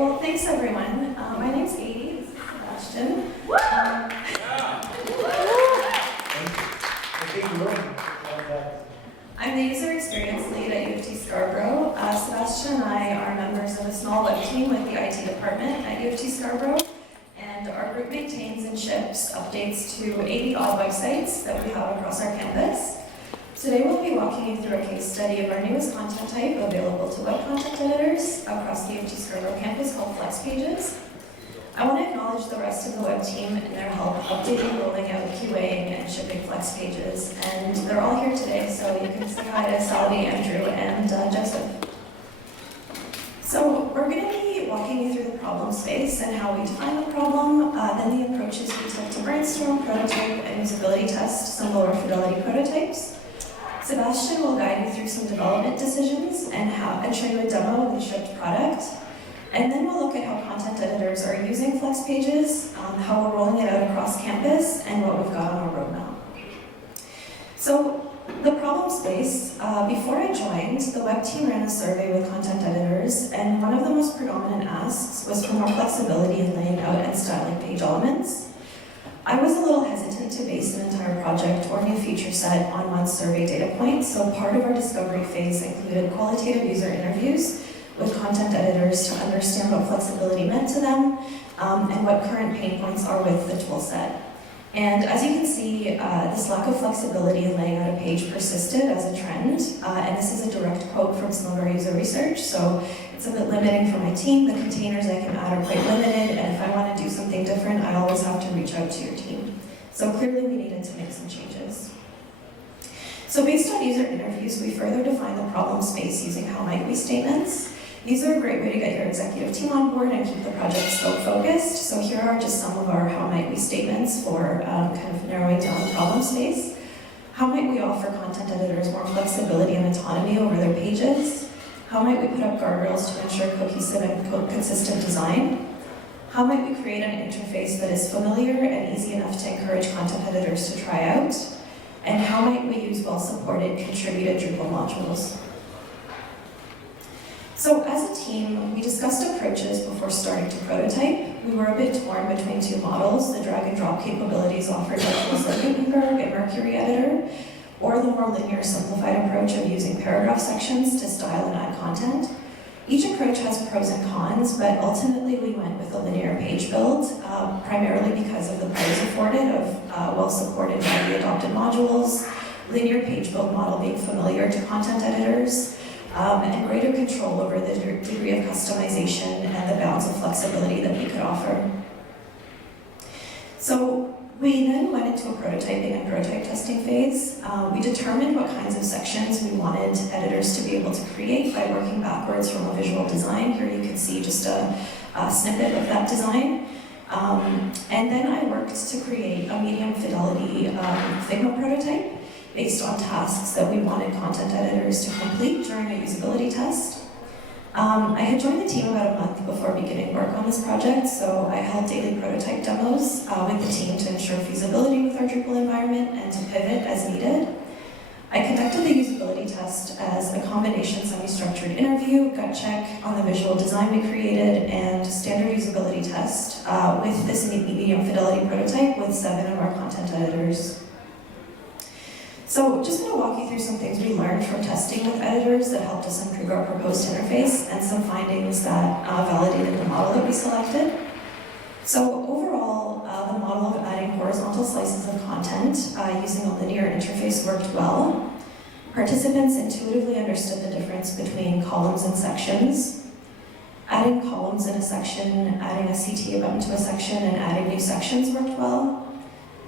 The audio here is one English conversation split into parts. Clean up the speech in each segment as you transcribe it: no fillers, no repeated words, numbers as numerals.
well, thanks everyone. My name's Adie Sebastian. I'm the user experience lead at U of T Scarborough. Sebastian and I are members of a small web team with the IT department at U of T Scarborough, and our group maintains and ships updates to 80 odd websites that we have across our campus. Today we'll be walking you through a case study of our newest content type available to web content editors across the U of T Scarborough campus called Flex Pages. I want to acknowledge the rest of the web team and their help updating, rolling out, QAing, and shipping Flex Pages. And they're all here today, so you can say hi to Sally, Andrew, and Joseph. So we're going to be walking you through the problem space and how we define the problem, then the approaches we took to brainstorm, prototype, and usability test some lower fidelity prototypes. Sebastian will guide you through some development decisions and show you a demo of the shipped product. And then we'll look at how content editors are using Flex Pages, how we're rolling it out across campus, and what we've got on our roadmap. So the problem space, before I joined, the web team ran a survey with content editors, and one of the most predominant asks was for more flexibility in laying out and styling page elements. I was a little hesitant to base an entire project or new feature set on one survey data point, so part of our discovery phase included qualitative user interviews with content editors to understand what flexibility meant to them and what current pain points are with the tool set. And as you can see, this lack of flexibility in laying out a page persisted as a trend, and this is a direct quote from some of our user research, so it's a bit limiting for my team. The containers I can add are quite limited, and if I want to do something different, I always have to reach out to your team. So clearly we needed to make some changes. So based on user interviews, we further defined the problem space using how might we statements. These are a great way to get your executive team on board and keep the project scope focused. So here are just some of our how might we statements for kind of narrowing down the problem space. How might we offer content editors more flexibility and autonomy over their pages? How might we put up guardrails to ensure cohesive and consistent design? How might we create an interface that is familiar and easy enough to encourage content editors to try out? And how might we use well-supported contributed Drupal modules? So as a team, we discussed approaches before starting to prototype. We were a bit torn between two models, the drag and drop capabilities offered by tools like Gutenberg and Mercury Editor, or the more linear simplified approach of using paragraph sections to style and add content. Each approach has pros and cons, but ultimately we went with a linear page build, primarily because of the pros afforded of well-supported widely adopted modules, linear page build model being familiar to content editors, and greater control over the degree of customization and the bounds of flexibility that we could offer. So we then went into a prototyping and prototype testing phase. We determined what kinds of sections we wanted editors to be able to create by working backwards from a visual design. Here you can see just a snippet of that design. And then I worked to create a medium fidelity Figma prototype based on tasks that we wanted content editors to complete during a usability test. I had joined the team about a month before beginning work on this project, so I held daily prototype demos with the team to ensure feasibility with our Drupal environment and to pivot as needed. I conducted the usability test as a combination semi-structured interview, gut check on the visual design we created, and standard usability test with this medium fidelity prototype with 7 of our content editors. So just going to walk you through some things we learned from testing with editors that helped us improve our proposed interface and some findings that validated the model that we selected. So overall, the model of adding horizontal slices of content using a linear interface worked well. Participants intuitively understood the difference between columns and sections. Adding columns in a section, adding a CTA button to a section, and adding new sections worked well.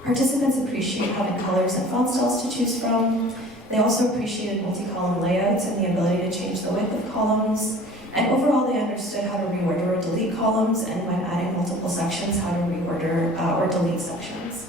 Participants appreciate having colors and font styles to choose from. They also appreciated multi-column layouts and the ability to change the width of columns. And overall, they understood how to reorder or delete columns, and when adding multiple sections, how to reorder or delete sections.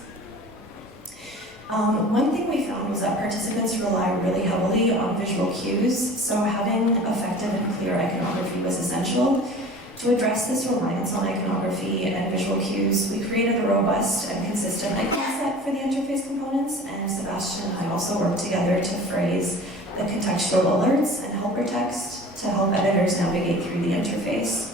One thing we found was that participants rely really heavily on visual cues, so having effective and clear iconography was essential. To address this reliance on iconography and visual cues, we created a robust and consistent icon set for the interface components, and Sebastian and I also worked together to phrase the contextual alerts and helper text to help editors navigate through the interface.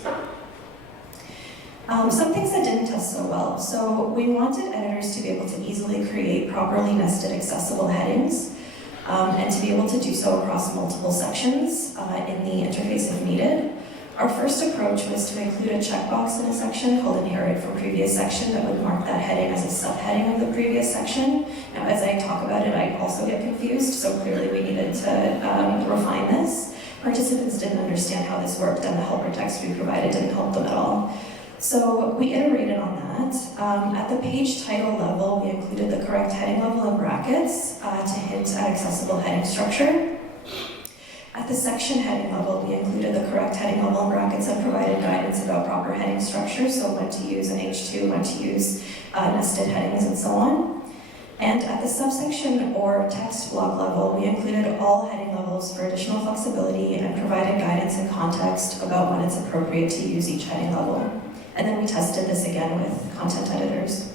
Some things that didn't test so well. So we wanted editors to be able to easily create properly nested accessible headings and to be able to do so across multiple sections in the interface if needed. Our first approach was to include a checkbox in a section called Inherit from Previous Section that would mark that heading as a subheading of the previous section. Now, as I talk about it, I also get confused, so clearly we needed to refine this. Participants didn't understand how this worked, and the helper text we provided didn't help them at all. So we iterated on that. At the page title level, we included the correct heading level in brackets to hint at accessible heading structure. At the section heading level, we included the correct heading level in brackets and provided guidance about proper heading structure, so when to use an H2, when to use nested headings, and so on. And at the subsection or text block level, we included all heading levels for additional flexibility and provided guidance and context about when it's appropriate to use each heading level. And then we tested this again with content editors.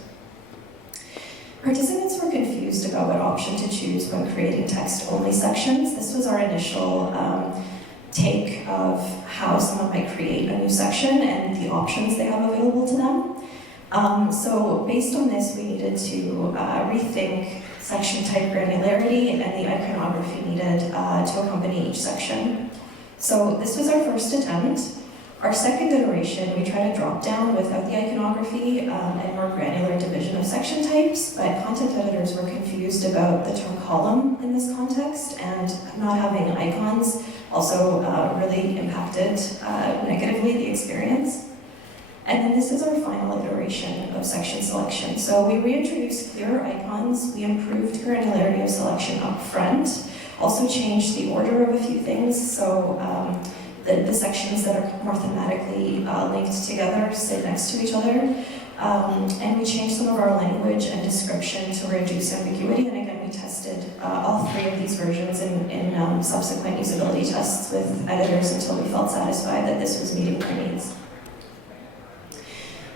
Participants were confused about what option to choose when creating text-only sections. This was our initial take of how someone might create a new section and the options they have available to them. So based on this, we needed to rethink section type granularity and the iconography needed to accompany each section. So this was our first attempt. Our second iteration, we tried to drop down without the iconography and more granular division of section types, but content editors were confused about the term column in this context, and not having icons also really impacted negatively the experience. And then this is our final iteration of section selection. So we reintroduced clearer icons, we improved granularity of selection up front, also changed the order of a few things, so the sections that are more thematically linked together sit next to each other. And we changed some of our language and description to reduce ambiguity. And again, we tested all three of these versions in subsequent usability tests with editors until we felt satisfied that this was meeting their needs.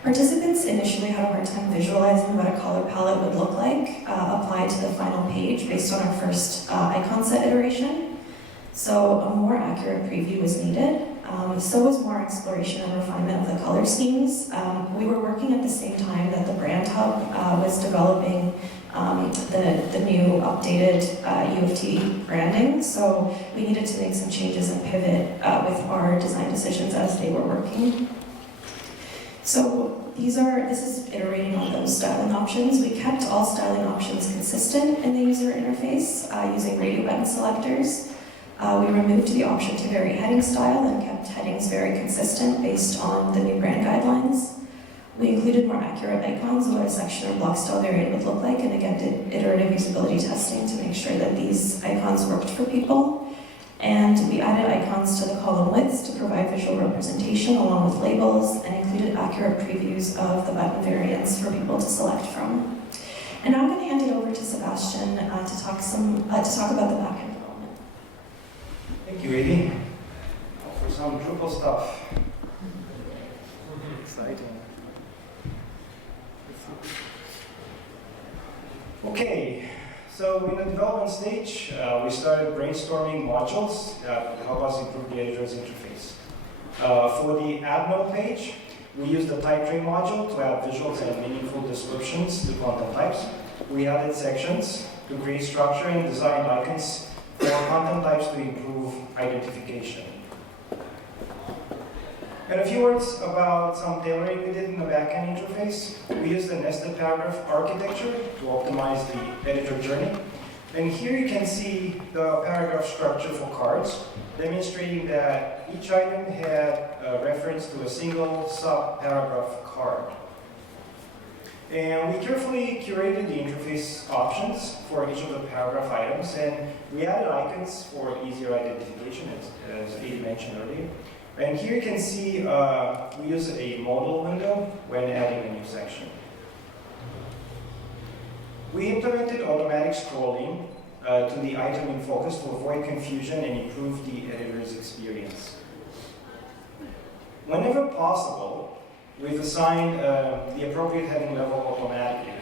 Participants initially had a hard time visualizing what a color palette would look like applied to the final page based on our first icon set iteration. So a more accurate preview was needed. So was more exploration and refinement of the color schemes. We were working at the same time that the Brand Hub was developing the new updated UFT branding. So we needed to make some changes and pivot with our design decisions as they were working. So this is iterating on those styling options. We kept all styling options consistent in the user interface using radio button selectors. We removed the option to vary heading style and kept headings very consistent based on the new brand guidelines. We included more accurate icons of what a section or block style variant would look like, and again did iterative usability testing to make sure that these icons worked for people. And we added icons to the column widths to provide visual representation along with labels, and included accurate previews of the button variants for people to select from. And now I'm going to hand it over to Sebastian to talk about the backend. Thank you, Adie, for some Drupal stuff. Exciting. Okay, so in the development stage, we started brainstorming modules that would help us improve the editor's interface. For the Add Node page, we used the type tree module to add visuals and meaningful descriptions to content types. We added sections to create structure and designed icons for content types to improve identification. And a few words about some tailoring we did in the backend interface. We used the nested paragraph architecture to optimize the editor journey. And here you can see the paragraph structure for cards, demonstrating that each item had a reference to a single sub-paragraph card. And we carefully curated the interface options for each of the paragraph items, and we added icons for easier identification, as Adie mentioned earlier. And here you can see we use a modal window when adding a new section. We implemented automatic scrolling to the item in focus to avoid confusion and improve the editor's experience. Whenever possible, we've assigned the appropriate heading level automatically.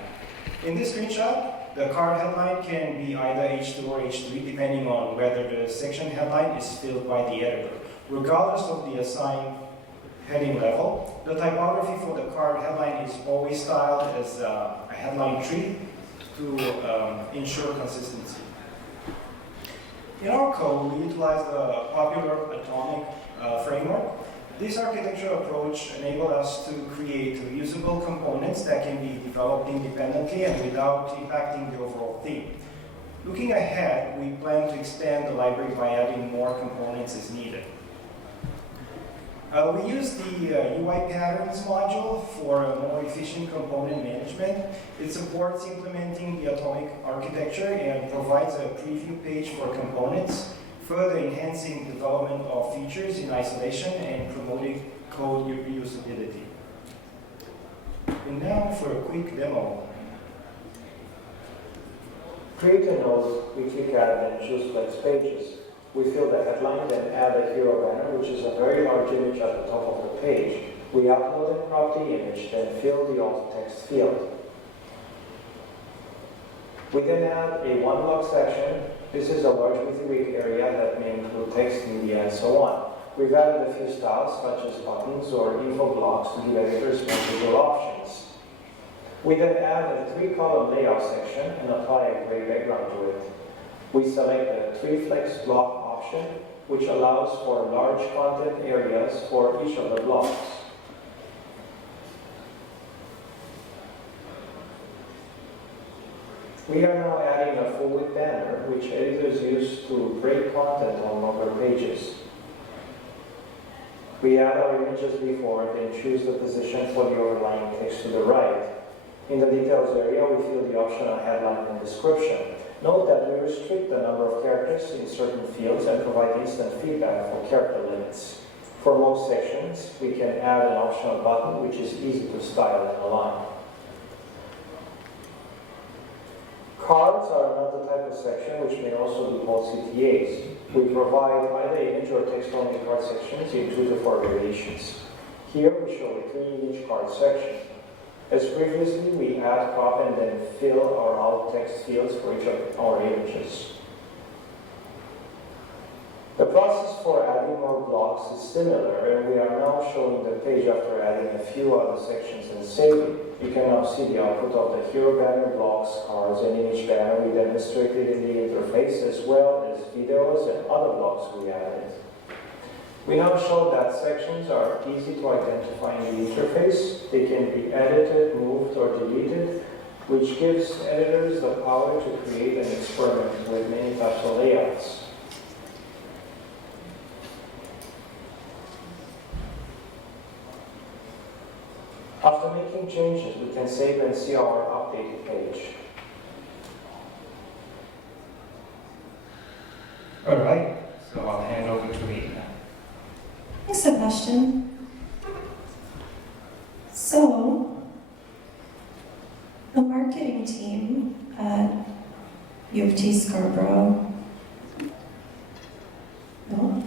In this screenshot, the card headline can be either H2 or H3, depending on whether the section headline is filled by the editor, regardless of the assigned heading level. The typography for the card headline is always styled as a headline tree to ensure consistency. In our code, we utilize the popular atomic framework. This architectural approach enabled us to create reusable components that can be developed independently and without impacting the overall theme. Looking ahead, we plan to expand the library by adding more components as needed. We use the UI patterns module for a more efficient component management. It supports implementing the atomic architecture and provides a preview page for components, further enhancing development of features in isolation and promoting code reusability. And now for a quick demo. Create a node, we click Add and choose Flex Pages. We fill the headline, then add a hero banner, which is a very large image at the top of the page. We upload and crop the image, then fill the alt text field. We then add a one-block section. This is a large WYSIWYG area that may include text, media, and so on. We've added a few styles, such as buttons or info blocks, to give editors more visual options. We then add a 3-column layout section and apply a gray background to it. We select the 3-flex block option, which allows for large content areas for each of the blocks. We are now adding a full-width banner, which editors use to break content on longer pages. We add our images before, then choose the position for the overlying text to the right. In the details area, we fill the optional headline and description. Note that we restrict the number of characters in certain fields and provide instant feedback for character limits. For most sections, we can add an optional button, which is easy to style and align. Cards are another type of section which may also be called CTAs. We provide either image or text-only card sections in 2 to 4 variations. Here we show a 3-image card section. As previously, we add, crop, and then fill our alt text fields for each of our images. The process for adding more blocks is similar, and we are now showing the page after adding a few other sections and saving. You can now see the output of the hero banner, blocks, cards, and image banner we demonstrated in the interface, as well as videos and other blocks we added. We now show that sections are easy to identify in the interface. They can be edited, moved, or deleted, which gives editors the power to create and experiment with many types of layouts. After making changes, we can save and see our updated page. All right, so I'll hand over to Adie now. Thanks, Sebastian. So, the marketing team at U of T Scarborough, no?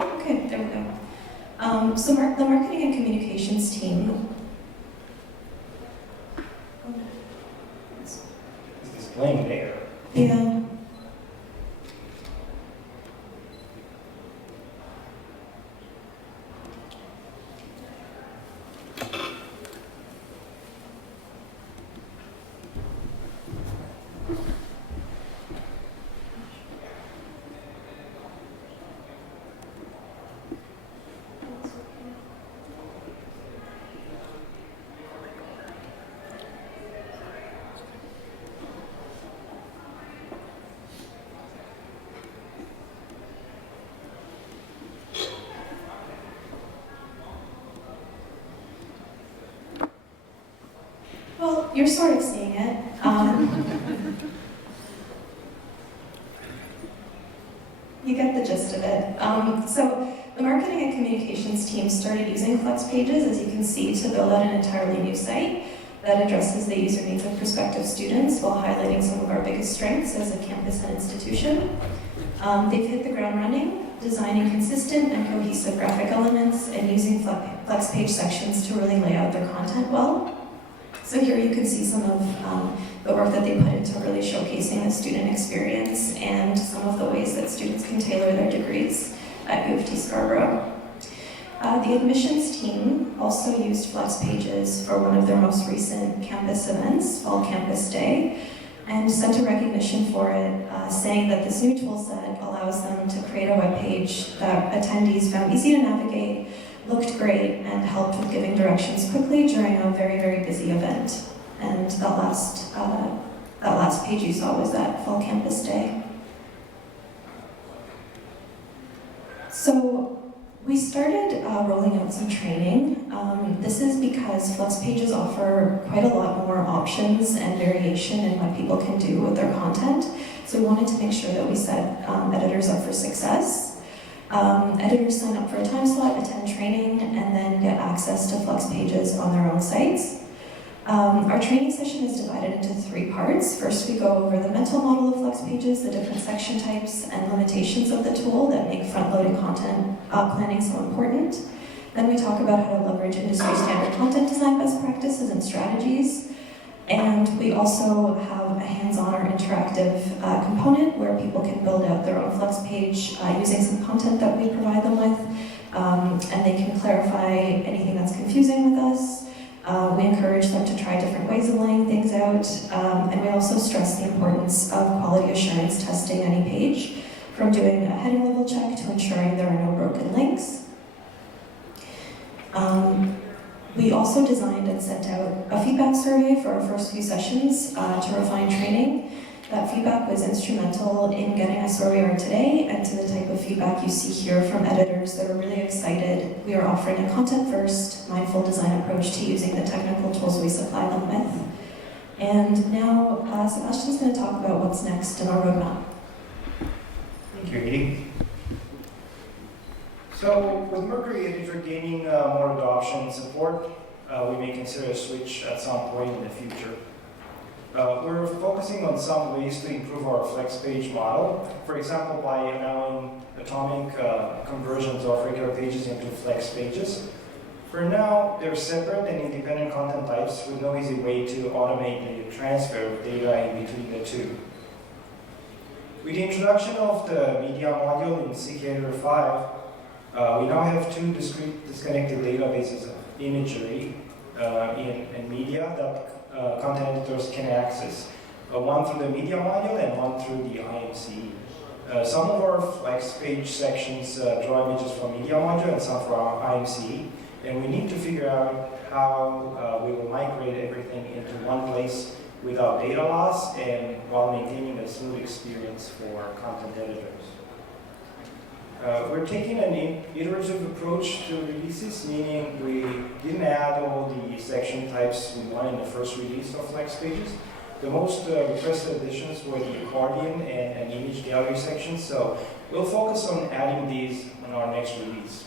Okay, there we go. So the marketing and communications team. Is this playing there? Yeah. Well, you're sort of seeing it. You get the gist of it. So the marketing and communications team started using Flex Pages, as you can see, to build out an entirely new site that addresses the user needs of prospective students while highlighting some of our biggest strengths as a campus and institution. They've hit the ground running, designing consistent and cohesive graphic elements and using Flex Page sections to really lay out their content well. So here you can see some of the work that they put into really showcasing the student experience and some of the ways that students can tailor their degrees at U of T Scarborough. The admissions team also used Flex Pages for one of their most recent campus events, Fall Campus Day, and sent a recognition for it, saying that this new tool set allows them to create a web page that attendees found easy to navigate, looked great, and helped with giving directions quickly during a very, very busy event. And that last page you saw was that Fall Campus Day. So we started rolling out some training. This is because Flex Pages offer quite a lot more options and variation in what people can do with their content. So we wanted to make sure that we set editors up for success. Editors sign up for a time slot, attend training, and then get access to Flex Pages on their own sites. Our training session is divided into 3 parts. First, we go over the mental model of Flex Pages, the different section types, and limitations of the tool that make front-loading content planning so important. Then we talk about how to leverage industry standard content design best practices and strategies. And we also have a hands-on or interactive component where people can build out their own Flex page using some content that we provide them with. And they can clarify anything that's confusing with us. We encourage them to try different ways of laying things out, and we also stress the importance of quality assurance testing any page, from doing a heading level check to ensuring there are no broken links. We also designed and sent out a feedback survey for our first few sessions to refine training. That feedback was instrumental in getting us where we are today and to the type of feedback you see here from editors that are really excited. We are offering a content-first, mindful design approach to using the technical tools we supply them with. And now, Sebastian's going to talk about what's next in our roadmap. Thank you, Adie. So, with Mercury Editor gaining more adoption and support, we may consider a switch at some point in the future. We're focusing on some ways to improve our Flex page model. For example, by allowing atomic conversions of regular pages into Flex pages. For now, they're separate and independent content types with no easy way to automate the transfer of data in between the two. With the introduction of the media module in CK Editor 5, we now have 2 discrete disconnected databases of imagery and media that content editors can access. One through the media module and one through the IMCE. Some of our Flex page sections draw images from media module and some from our IMCE. And we need to figure out how we will migrate everything into one place without data loss and while maintaining a smooth experience for content editors. We're taking an iterative approach to releases, meaning we didn't add all the section types we wanted in the first release of Flex Pages. The most requested additions were the accordion and image gallery sections, so we'll focus on adding these on our next release.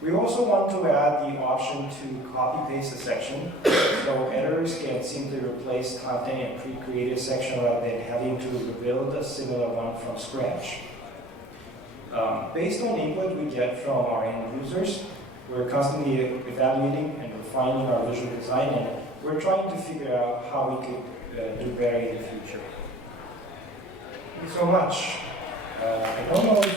We also want to add the option to copy-paste a section, so editors can simply replace content in a pre-created section rather than having to rebuild a similar one from scratch. Based on input we get from our end users, we're constantly evaluating and refining our visual design, and we're trying to figure out how we could do better in the future. Thank you so much. I don't know if